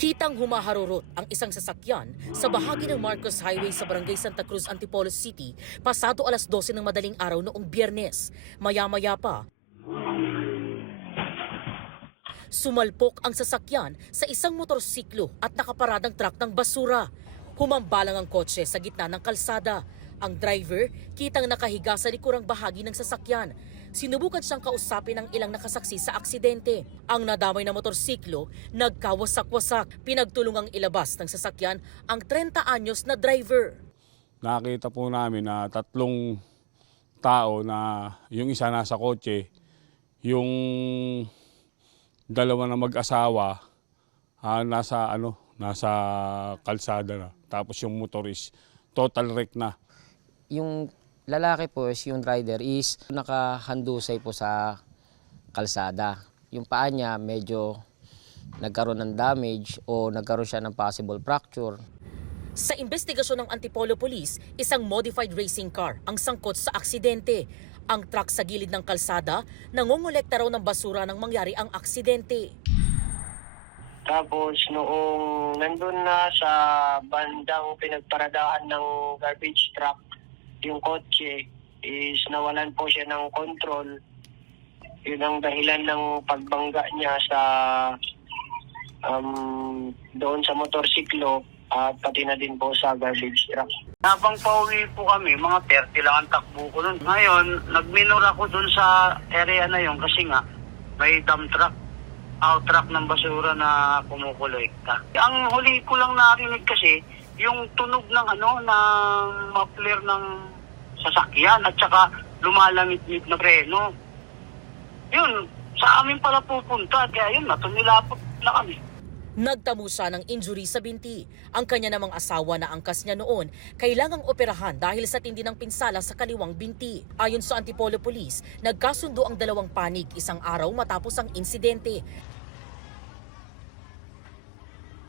Kitang humaharurot ang isang sasakyan sa bahagi ng Marcos Highway sa Barangay Santa Cruz, Antipolo City pasado alas 12 ng madaling araw noong Biyernes. Maya-maya pa, sumalpok ang sasakyan sa isang motorsiklo at nakaparadang truck ng basura. Humambalang ang kotse sa gitna ng kalsada. Ang driver, kitang nakahiga sa likurang bahagi ng sasakyan. Sinubukan siyang kausapin ng ilang nakasaksi sa aksidente. Ang nadamay na motorsiklo, nagkawasak-wasak. Pinagtulungang ilabas ng sasakyan ang 30 anyos na driver. Nakita po namin na tatlong tao na yung isa nasa kotse, yung dalawa na mag-asawa nasa kalsada na. Tapos yung motor is total wreck na. Yung lalaki po, yung rider is nakahandusay po sa kalsada. Yung paa niya medyo nagkaroon ng damage o nagkaroon siya ng possible fracture. Sa investigasyon ng Antipolo Police, isang modified racing car ang sangkot sa aksidente. Ang truck sa gilid ng kalsada, nangongolekta raw ng basura nang mangyari ang aksidente. Tapos noong nandun na sa bandang pinagparadahan ng garbage truck, yung kotse is nawalan po siya ng control. Yun ang dahilan ng pagbangga niya sa doon sa motorsiklo at pati na din po sa garbage truck. Habang pauwi po kami, mga 30 lang ang takbo ko nun. Ngayon, nagminor ako dun sa area na yun kasi nga may dump truck, out truck ng basura na kumukolekta. Ang huli ko lang narinig kasi, yung tunog ng ng muffler ng sasakyan at saka lumalangit-ngit na preno. Yun, sa amin pala pupunta, kaya yun, natumilapot na kami. Nagtamo siya ng injury sa binti. Ang kanya namang asawa na angkas niya noon, kailangang operahan dahil sa tindi ng pinsala sa kaliwang binti. Ayon sa Antipolo Police, nagkasundo ang dalawang panig isang araw matapos ang insidente.